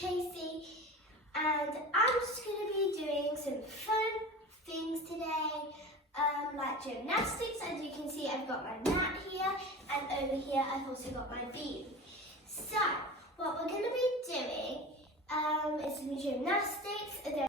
Casey, and I'm just going to be doing some fun things today, like gymnastics. As you can see, I've got my mat here, and over here I've also got my beam. So, what we're going to be doing is some gymnastics.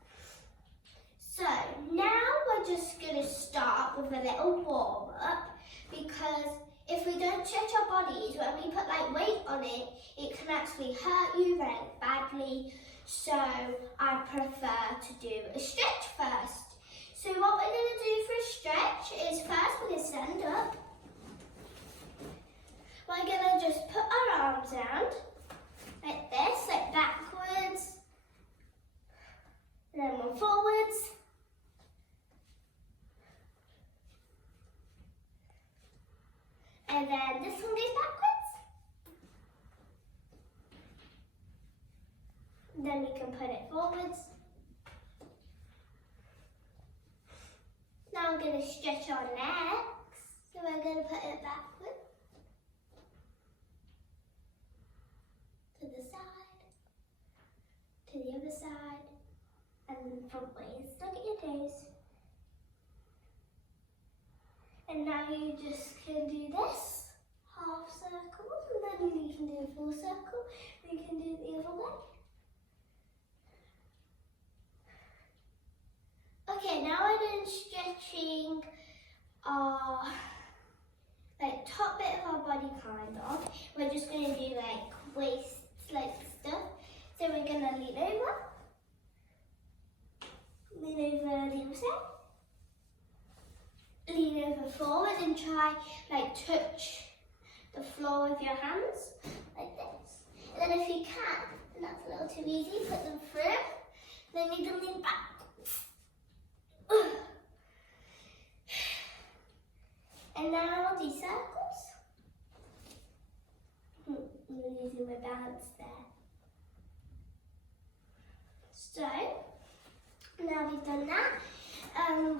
So, now we're just going to start with a little warm-up, because if we don't stretch our bodies, when we put like weight on it, it can actually hurt you very badly. So I prefer to do a stretch first. So what we're going to do for a stretch is first we're going to stand up. We're going to just put our arms out like this, like backwards, and then one forwards. And then this one goes backwards. And then we can put it forwards. Now we're going to stretch our legs. So we're going to put it backwards. To the side. To the other side. And front ways. Look at your toes. And now you just can do this, half circle, and then you can do a full circle. We can do it the other way. Okay, now we're doing stretching our top bit of our body kind of. We're just going to do like waist like stuff. So we're going to lean over the other side. Lean over forward and try like touch the floor with your hands like this. And then if you can, and that's a little too easy, put them through. Then you can lean back. And now I'll do circles. I'm losing my balance there. So now we've done that,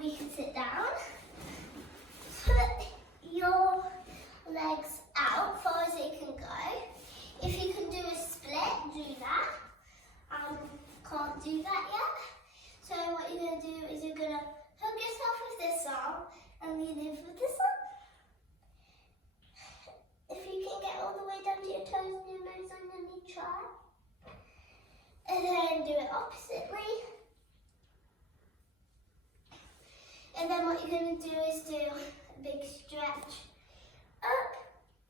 we can sit down. Put your legs out far as they can go. If you can do a split, do that. Can't do that yet. So what you're going to do is you're going to hug yourself with this arm and lean in with this arm. If you can get all the way down to your toes and your nose on your knee, try. And then do it oppositely. And then what you're going to do is do a big stretch up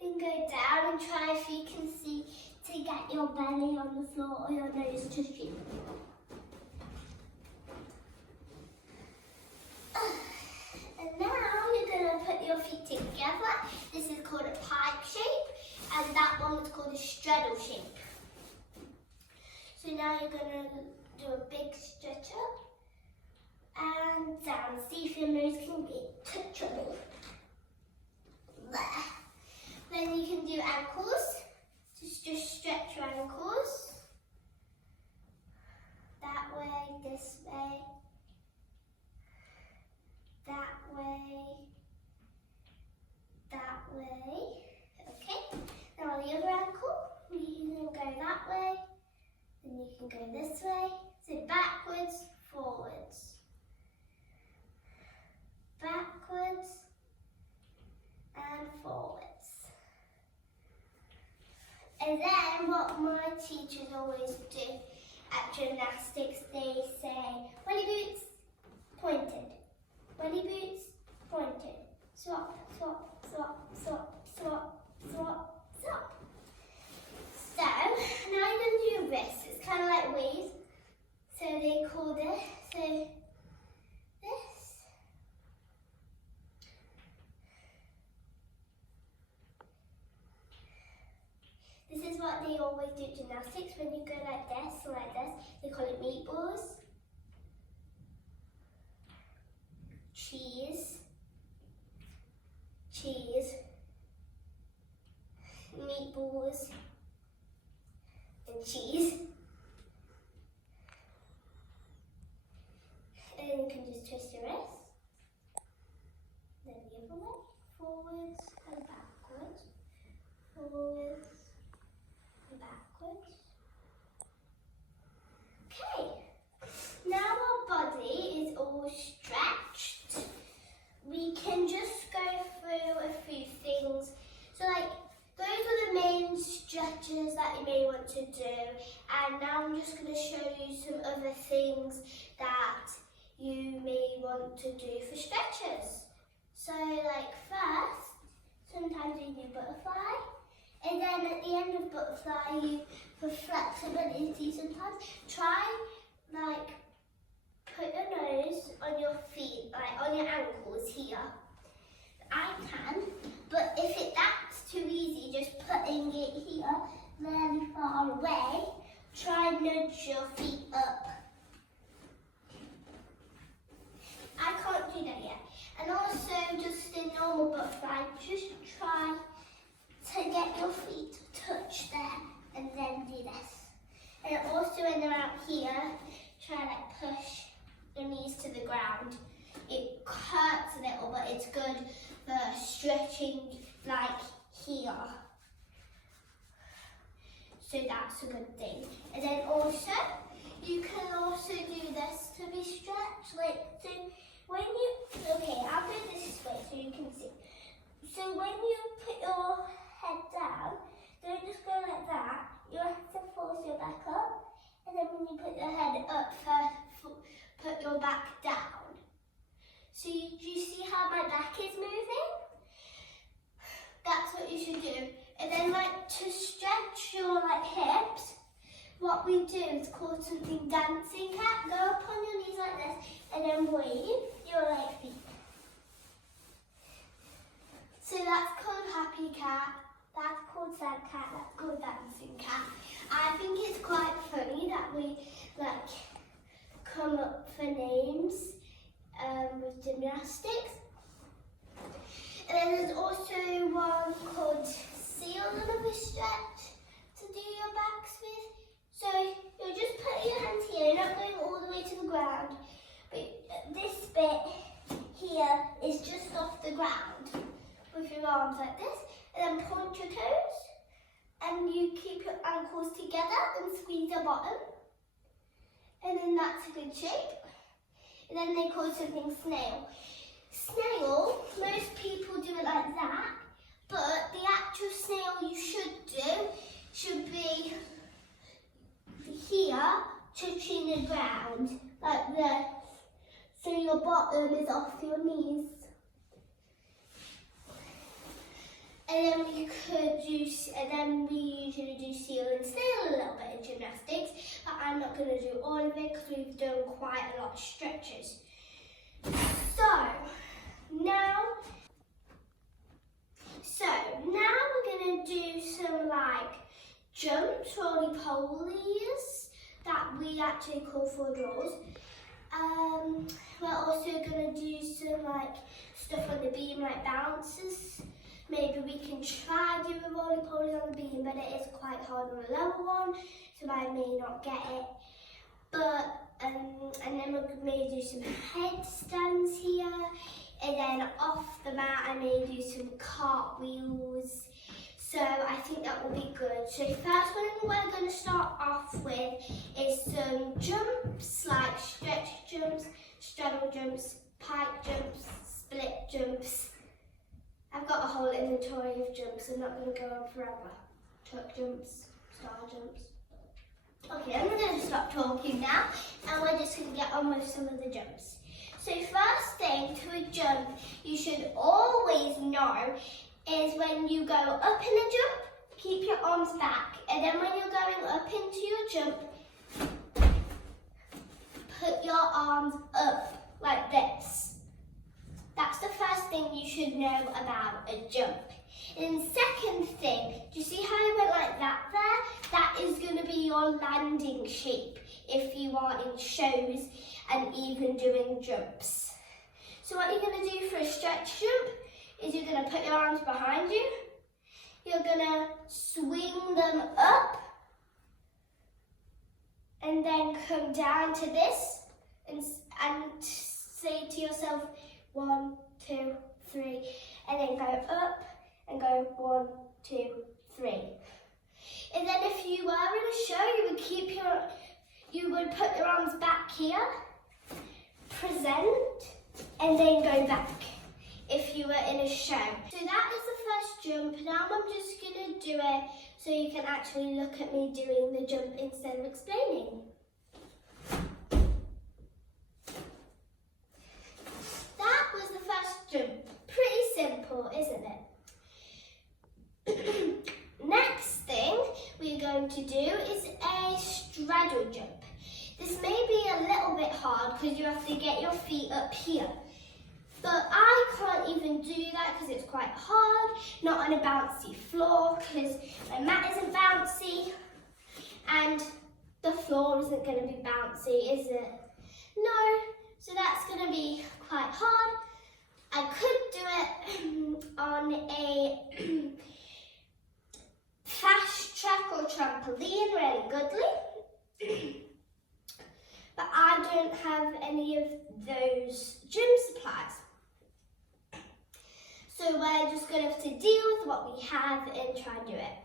and go down, and try if you can see to get your belly on the floor or your nose touching. And now you're going to put your feet together. This is called a pipe shape, and that one was called a straddle shape. So now you're going to do a big stretch up and down. See if your nose can get touch on it. There. Then you can do ankles. Just stretch your ankles. That way, this way. That way. That way. Okay. Now on the other ankle, you can go that way. Then you can go this way. So backwards, forwards. Backwards and forwards. And then what my teachers always do at gymnastics, they say, welly boots, pointed. Welly boots, pointed. Swap, swap, swap, swap, swap, swap, swap. So, now I'm going to do wrists. It's kind of like waves. So they call this, this. This is what they always do at gymnastics. When you go like this or like this, they call it meatballs. Cheese. Cheese. Meatballs. And cheese. And then you can just twist your wrist. Then the other way. Forwards and backwards. Forwards. Backwards, that you may want to do. And now I'm just going to show you some other things that you may want to do for stretches. So like first, sometimes you do butterfly. And then at the end of butterfly, you, for flexibility sometimes, try like put your nose on your feet, like on your ankles here. I can, but if that's too easy, just putting it here, really far away, try and nudge your feet up. I can't do that yet. And also just in normal butterfly, just try to get your feet to touch there and then do this. And also when they're out here, try like push your knees to the ground. It hurts a little, but it's good for stretching like here. So that's a good thing. And then also, you can also do this to be stretched. Like, so when you, okay, I'll do this way so you can see. So when you put your head down, don't just go like that. You have to force your back up. And then when you put your head up first, put your back down. So do you see how my back is moving? That's what you should do. And then like to stretch your like hips, what we do is called something dancing cat. Go up on your knees like this and then wave your like feet. So that's called happy cat, that's called sad cat, that's called dancing cat. I think it's quite funny that we like come up for names with gymnastics. And then there's also one called seal another stretch to do your backs with. So you'll just put your hands here, you're not going all the way to the ground. But this bit here is just off the ground with your arms like this. And then point your toes. And you keep your ankles together and squeeze your bottom. And then that's a good shape. And then they call something snail. Snail, most people do it like that, but the actual snail you should do should be here, touching the ground, like this. So your bottom is off your knees. And then we usually do seal and snail a little bit in gymnastics, but I'm not going to do all of it because we've done quite a lot of stretches. So now we're going to do some like jumps, roly-polies that we actually call for draws. We're also going to do some like stuff on the beam like bounces. Maybe we can try doing a roly-poly on the beam, but it is quite hard on a lower one, so I may not get it. But and then we may do some headstands here, and then off the mat I may do some cartwheels. So I think that will be good. So first one we're going to start off with is some jumps, like stretch jumps, straddle jumps, pike jumps, split jumps. I've got a whole inventory of jumps, I'm not going to go on forever. Tuck jumps, star jumps. Okay, I'm going to stop talking now, and we're just going to get on with some of the jumps. So first thing to a jump you should always know is when you go up in a jump, keep your arms back, and then when you're going up into your jump, put your arms up like this. That's the first thing you should know about a jump. And then second thing, do you see how I went like that there? That is going to be your landing shape if you are in shows and even doing jumps. So what you're going to do for a stretch jump is you're going to put your arms behind you. You're going to swing them up and then come down to this and say to yourself, 1, 2, 3, and then go up and go 1, 2, 3. And then if you were in a show, you would put your arms back here, present, and then go back if you were in a show. So that is the first jump. Now I'm just going to do it so you can actually look at me doing the jump instead of explaining. That was the first jump. Pretty simple, isn't it? Next thing we're going to do is a straddle jump. This may be a little bit hard because you have to get your feet up here. But I can't even do that because it's quite hard, not on a bouncy floor because my mat isn't bouncy and the floor isn't going to be bouncy, is it? No, so that's going to be quite hard. I could do it on a fast track or trampoline really goodly, but I don't have any of those gym supplies. So we're just going to have to deal with what we have and try and do it.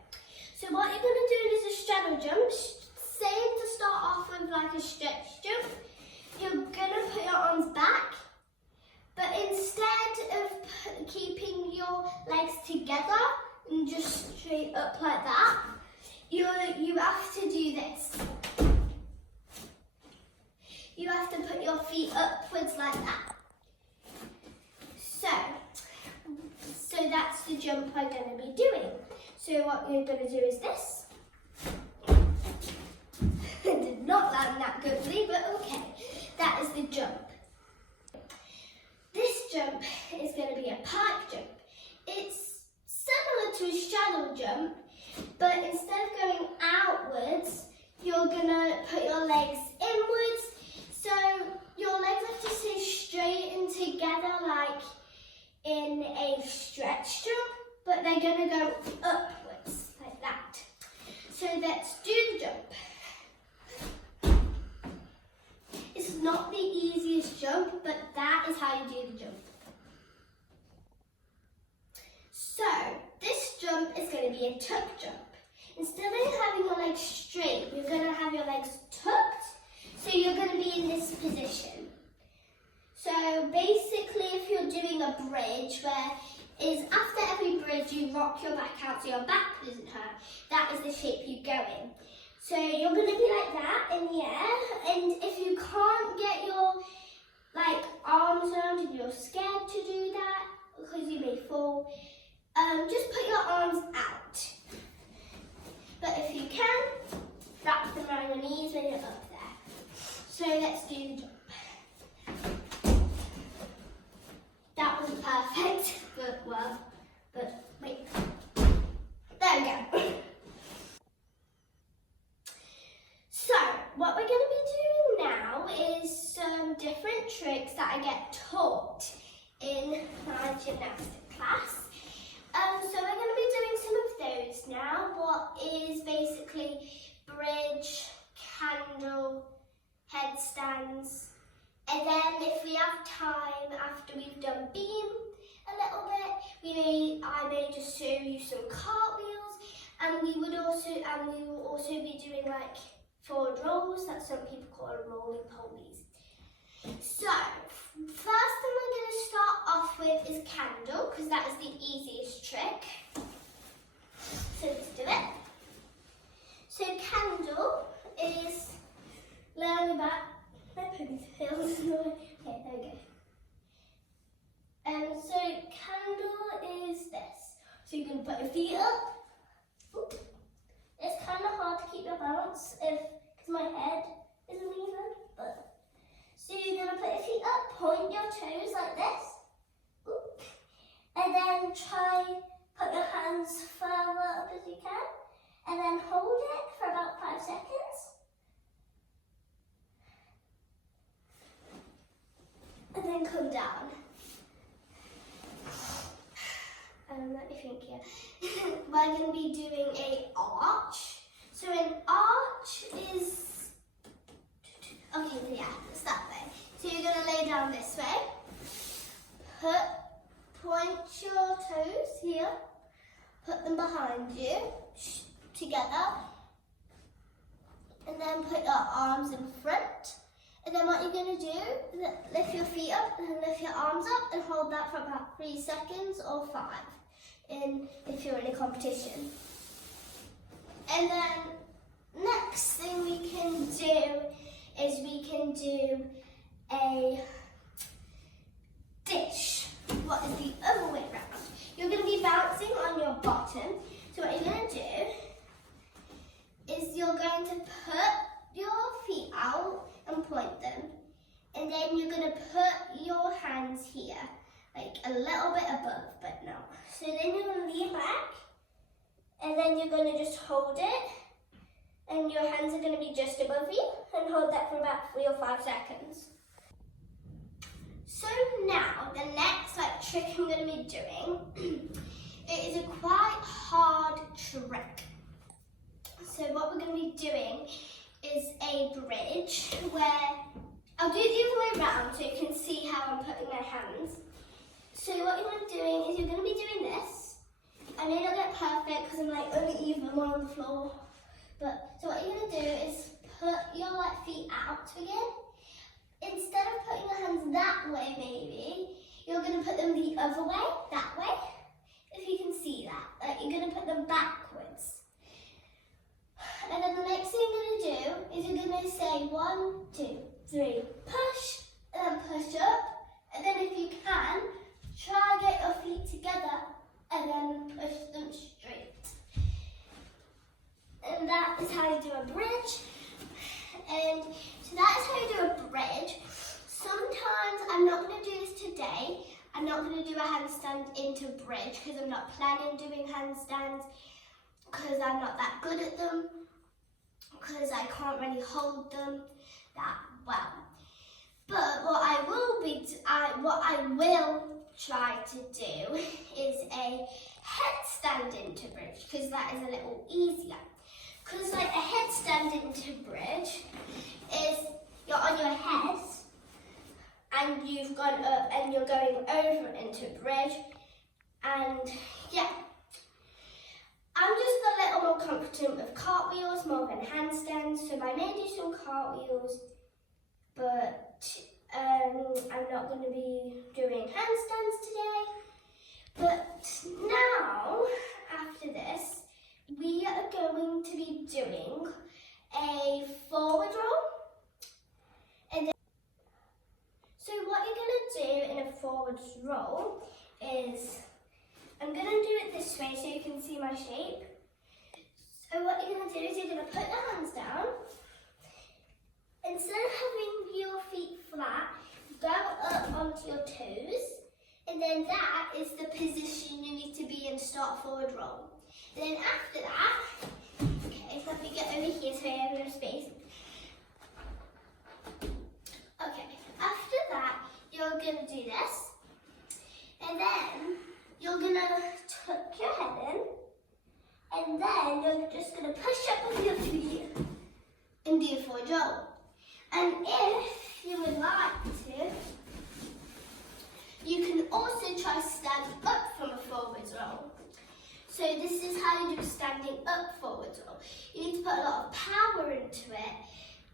So what you're going to do is a straddle jump. Same to start off with like a stretch jump. You're going to put your arms back, but instead of keeping your legs together and just straight up like that, you have to do this. You have to put your feet upwards like that. So that's the jump we're going to be doing. So what you're going to do is this. I did not land that goodly, but okay. That is the jump. This jump is going to be a pipe jump. It's similar to a straddle jump, but instead of going outwards, you're going to put your legs inwards. So your legs have to stay straight and together like in a stretch jump, but they're going to go upwards like that. So let's do the jump. It's not the easiest jump, but that is how you do the jump. So this jump is going to be a tuck jump. Instead of having your legs straight, you're going to have your legs tucked. So you're going to be in this position. So basically if you're doing a bridge where is after every bridge you rock your back out so your back doesn't hurt, that is the shape you go in. So you're going to be like that in the air, and if you can't get your arms around and you're scared to do that because you may fall, just put your arms out. But if you can, wrap them around your knees when you're up there. So let's do the jump. That wasn't perfect, but wait. There we go. So, what we're going to be doing now is some different tricks that I get taught in my gymnastics class. So we're going to be doing some of those now. What is basically bridge, candle, headstands. And then if we have time after we've done beam a little bit, I may just show you some cartwheels, and we will also be doing like forward rolls that some people call rolling polies. So first thing we're going to start off with is candle, because that is the easiest trick. So let's do it. So candle is laying back. My ponytails. Okay, there we go. So candle is this. So you can put your feet up. Ooh. It's kind of hard to keep your balance because my head isn't even. But so you're gonna put your feet up, point your toes like this, ooh. And then try put your hands further up as you can, and then hold it for about 5 seconds. And then come down. Let me think here. We're going to be doing an arch. So an arch is, okay, yeah, it's that way. So you're going to lay down this way. Point your toes here. Put them behind you, together. And then put your arms in front. And then what you're going to do is lift your feet up and lift your arms up and hold that for about 3 seconds or 5 if you're in a competition. And then next thing we can do is we can do a dish. What is the other way around? You're going to be bouncing on your bottom. So what you're going to do is you're going to put your feet out and point them. And then you're going to put your hands here, like a little bit above, but no. So then you're going to lean back. And then you're going to just hold it. And your hands are going to be just above you. And hold that for about 3 or 5 seconds. So now, the next trick I'm going to be doing, it is a quite hard trick. So what we're going to be doing is a bridge where, I'll do it the other way around so you can see how I'm putting my hands. So what you're going to be doing is you're going to be doing this. I may not get perfect because I'm uneven on the floor. But so what you're going to do is put your feet out again. Instead of putting your hands that way maybe, you're going to put them the other way, that way. If you can see that. You're going to put them backwards. And then the next thing you're going to do is you're going to say 1, 2, 3, push, and then push up. And then if you can, try get your feet together and then push them straight. And that is how you do a bridge. And so that is how you do a bridge. Sometimes, I'm not going to do this today. I'm not going to do a handstand into bridge because I'm not planning on doing handstands because I'm not that good at them, because I can't really hold them that well. But what I will try to do is a headstand into bridge because that is a little easier. Because a headstand into bridge is you're on your head and you've gone up and you're going over into bridge, and yeah. I'm just a little more confident with cartwheels more than handstands, so I may do some cartwheels, but I'm not going to be doing handstands today. But now, after this, we are going to be doing a forward roll. And then, so what you're going to do in a forward roll is, I'm going to do it this way so you can see my shape. So what you're going to do is you're going to put your hands down. Instead of having your feet flat, go up onto your toes. And then that is the position you need to be in to start a forward roll. And then after that, okay, let me get over here so I have no space. Okay, after that, you're going to do this. And then you're going to tuck your head in. And then you're just going to push up with your feet and do a forward roll. And if you would like to, you can also try stand up from a forward roll. So this is how you do standing up forward roll. You need to put a lot of power into it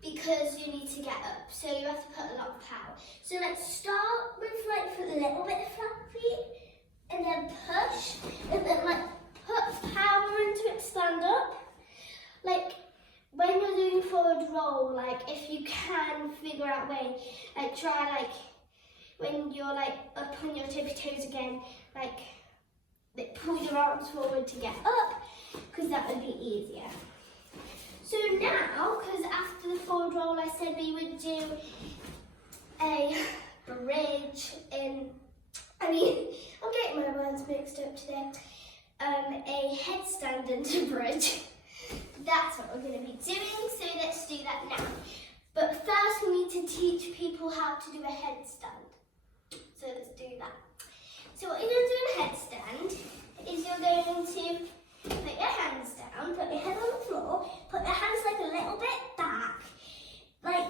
because you need to get up. So you have to put a lot of power. So let's start with a little bit of flat feet and then push and then put power into it, stand up. When you're doing forward roll, if you can figure out a way, try when you're up on your tippy toes again, pull your arms forward to get up, because that would be easier. So now, because after the forward roll I said we would do a bridge I'm getting my words mixed up today, a headstand into bridge. That's what we're going to be doing, so let's do that now. But first we need to teach people how to do a headstand. So let's do that. So what you're going to do in a headstand is you're going to put your hands down, put your head on the floor, put your hands a little bit back,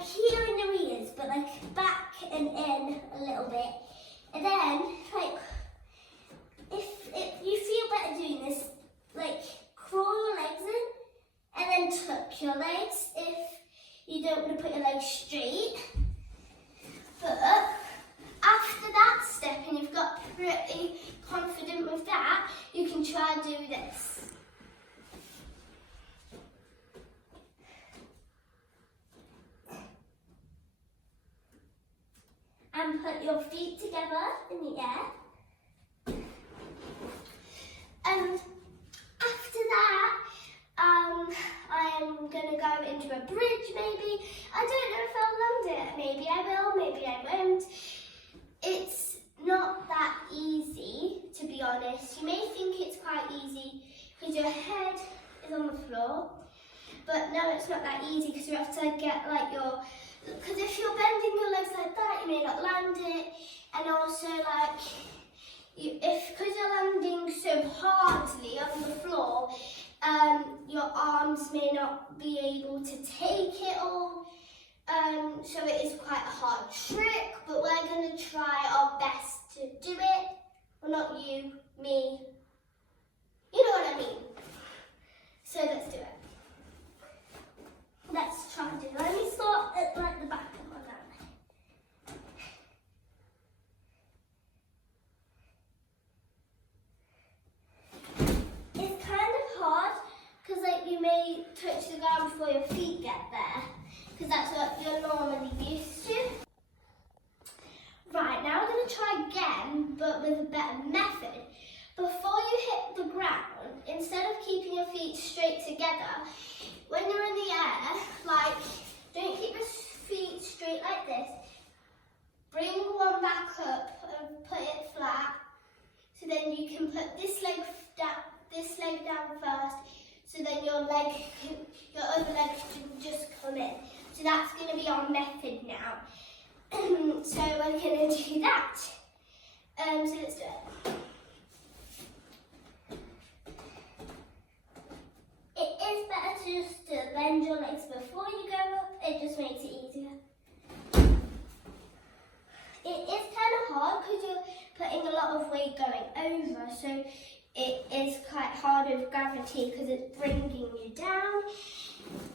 here in your ears, but back and in a little bit. And then, if you feel better doing this, crawl your legs in and then tuck your legs if you don't want to put your legs straight. But after that step, and you've got pretty confident with that, you can try and do this. put your feet together in the air. And after that, I am going to go into a bridge maybe. I don't know if I'll land it. Maybe I will, maybe I won't. It's not that easy, to be honest. You may think it's quite easy because your head is on the floor. But no, it's not that easy because you have to get like because if you're bending your legs like that, you may not land it. And also like, because you're landing so hardly on the floor, your arms may not be able to take it all. So it is quite a hard trick, but we're going to try our best to do it. Well, not you, me. You know what I mean. So let's do it. Let's try and do it. Let me start at like the back of my hand. It's kind of hard because like you may touch the ground before your feet get there, because that's what you're normally used to. Right, now we're going to try again, but with a better method. Before you hit the ground, instead of keeping your feet straight together, when you're in the air, like, don't keep your feet straight like this. Bring one back up and put it flat. So then you can put this leg down first. So then your other leg can just come in. So that's going to be our method now. So we're going to do that. So let's do it. It is better to just bend your legs before you go up. It just makes it easier. It is kind of hard because you're putting a lot of weight going over. So it is quite hard with gravity because it's bringing you down.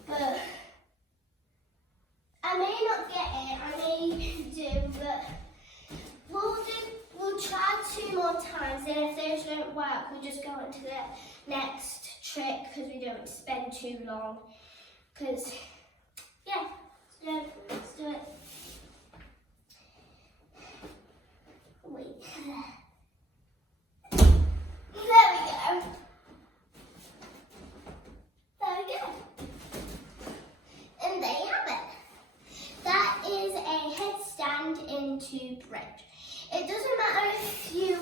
But I may not get it, I may do, but we'll try 2 more times, and if those don't work, we'll just go on to the next trick because we don't spend too long. Because, yeah, so let's do it. Wait. There we go. There we go. And there you have it. That is a headstand into bridge. It doesn't matter if you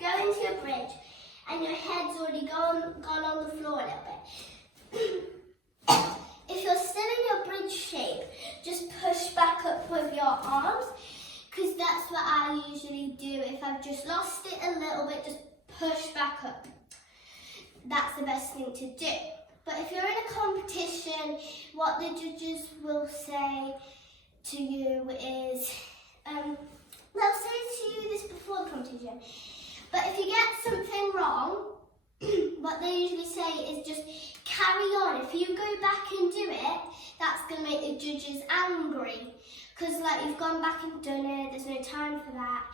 go into a bridge and your head's already gone on the floor a little bit. If you're still in your bridge shape, just push back up with your arms, because that's what I usually do. If I've just lost it a little bit, just push back up. That's the best thing to do. But if you're in a competition, what the judges will say to you is, they'll say to you this before the competition, but if you get something wrong, what they usually say is just carry on. If you go back and do it, that's going to make the judges angry, because you've gone back and done it, there's no time for that.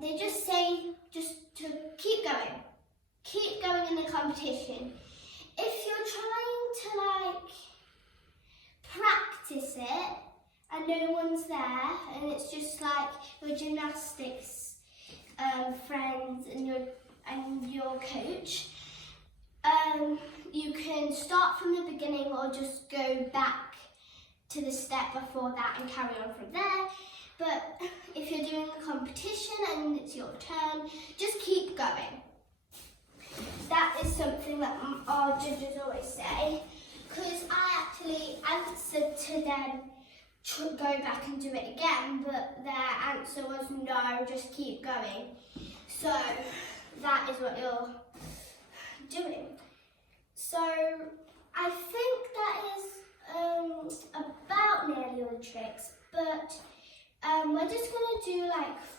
They just say just to keep going in the competition. If you're trying to practice it and no one's there, and it's just your gymnastics friends and your coach, you can start from the beginning or just go back to the step before that and carry on from there. But if you're doing a competition and it's your turn, just keep going. That is something that our judges always say, because I actually answered to them to go back and do it again, but their answer was no, just keep going. So that is what you're doing. So I think that is about nearly all the tricks, but we're just going to do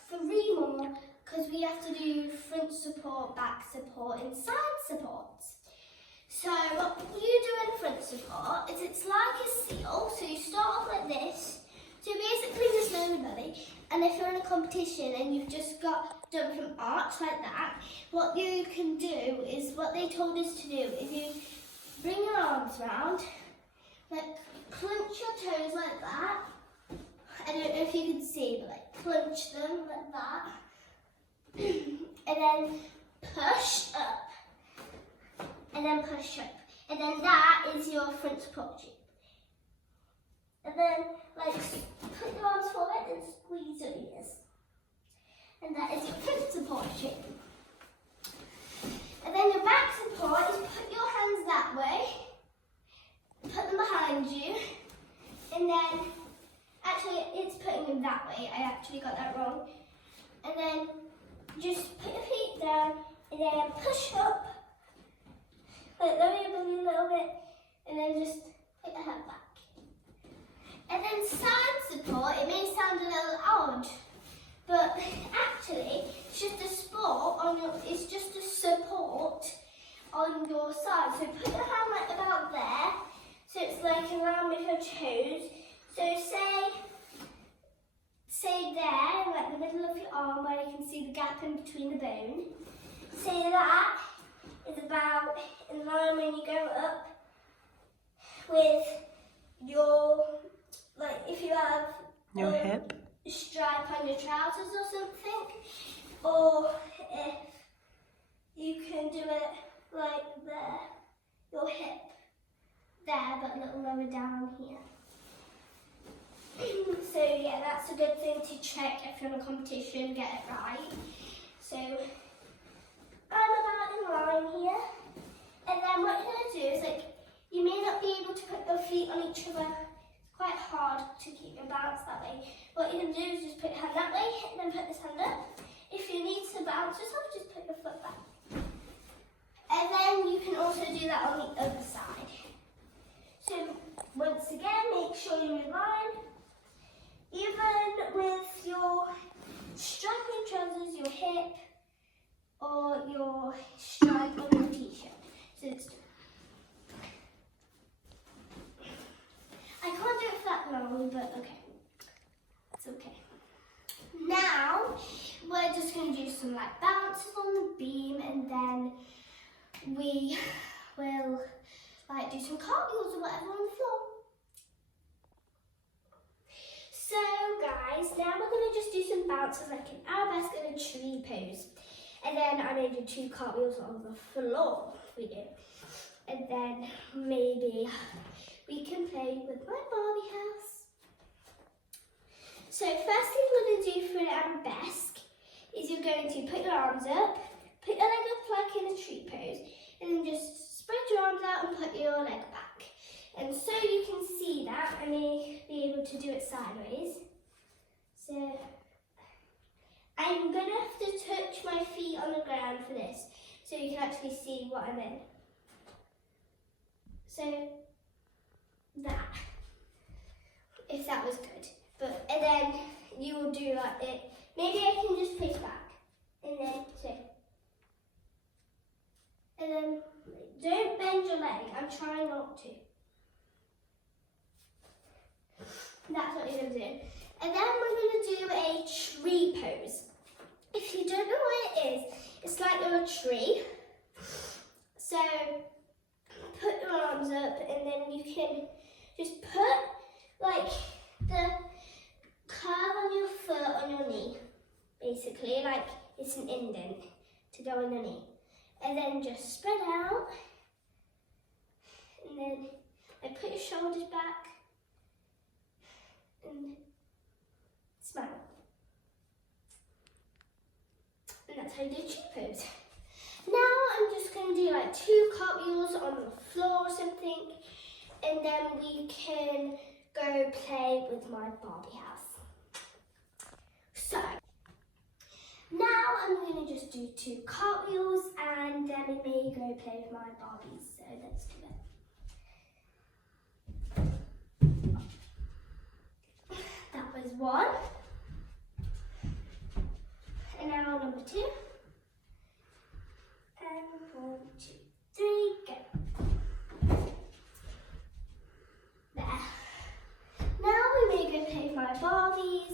3 more, because we have to do front support, back support and side supports. So what you do in front support is it's like a seal. So you start off like this. So basically just lower the belly. And if you're in a competition and you've just got done from arch like that, what you can do is, what they told us to do is you bring your arms round, clench your toes like that, I don't know if you can see, but like punch them like that. And then push up. And then push up. And then that is your front support shape. And then like put your arms forward and squeeze your ears. And that is your front support shape. And then your back support is put your hands that way. Put them behind you. And then, actually it's putting them that way. I actually got that wrong. And then just put your feet down and then push up. Like lower your belly a little bit. And then just put your head back. And then side support, it may sound a little odd, but actually it's just a support on your side. So put your hand like about there, so it's like around with your toes. So say there, like the middle of your arm where you can see the gap in between the bone. Say that is about in line when you go up with your, like if you have your hip, stripe on your trousers or something, or if you can do it like there, your hip there but a little lower down here. So yeah, that's a good thing to check if you're in a competition, get it right. So I'm about in line here, and then what you're going to do is like, you may not be able to put your feet on each other. It's quite hard to keep your balance that way. What you can do is just put your hand that way and then put this hand up. If you need to bounce yourself, just put your foot back. And then you can also do that on the other side. So once again, make sure you're in line. Even with your strap on your trousers, your hip, or your stripe on your t-shirt. So it's, I can't do it that long, but okay. It's okay. Now, we're just going to do some like bounces on the beam, and then we will like do some cartwheels or whatever on the floor. So guys, now we're going to just do some bounces like an arabesque and a tree pose. And then I'm going to do 2 cartwheels on the floor for you. And then maybe we can play with my Barbie house. So first thing we're going to do for an arabesque is you're going to put your arms up, put your leg up like in a tree pose, and then just spread your arms out and put your leg back. And so you can see that, I may be able to do it sideways. So I'm going to have to touch my feet on the ground for this, so you can actually see what I'm in. So that, if that was good. But and then you will do like it. Maybe I can just push back, and then so. And then don't bend your leg. I'm trying not to. That's what you're going to do. And then we're going to do a tree pose. If you don't know what it is, it's like you're a tree. So put your arms up, and then you can just put like the curve on your foot on your knee. Basically, like it's an indent to go on your knee. And then just spread out. And then put your shoulders back. And smile. And that's how you do tree pose. Now I'm just going to do like 2 cartwheels on the floor or something, and then we can go play with my Barbie house. So now I'm going to just do 2 cartwheels, and then we may go play with my Barbies. So let's do it. That was 1. And now number 2. And 1, 2, 3, go. There. Now we may go play with my Barbies.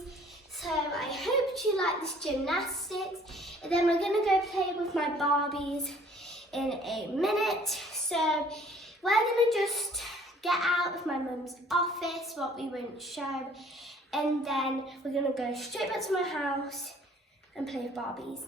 So I hope you like this gymnastics. And then we're going to go play with my Barbies in a minute. So we're going to just get out of my mum's office, what we won't show. and then we're gonna go straight back to my house and play with Barbies.